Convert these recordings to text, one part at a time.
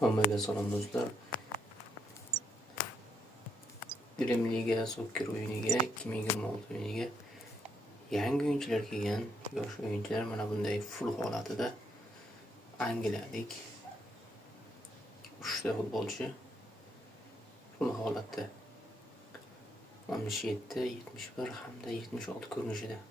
Hammaga salom do'stlar. Dream Liga Soccer o'yiniga 2026 o'yiniga yangi o'yinchilar kelgan. Yosh o'yinchilar mana bunday full holatida Angliyalik 3 ta futbolchi full holatda 67, 71 hamda 76 ko'rinishida.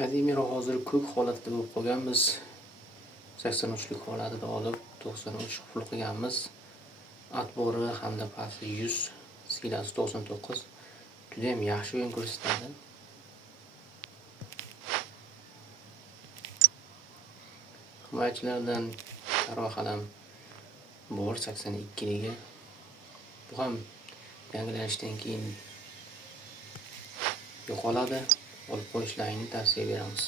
Kazimiro hozir ko'k holatda bo'lib qolganmiz. 83lik holatida olib 93 full qilganmiz. Atbori hamda pasi 100, silasi 99. Juda ham yaxshi o'yin ko'rsatadi. Himoyachilardan Karoxalam bor 82ligi. Bu ham yangilanishdan keyin yo'qoladi. Olib qo'yishlarini tavsiya beramiz.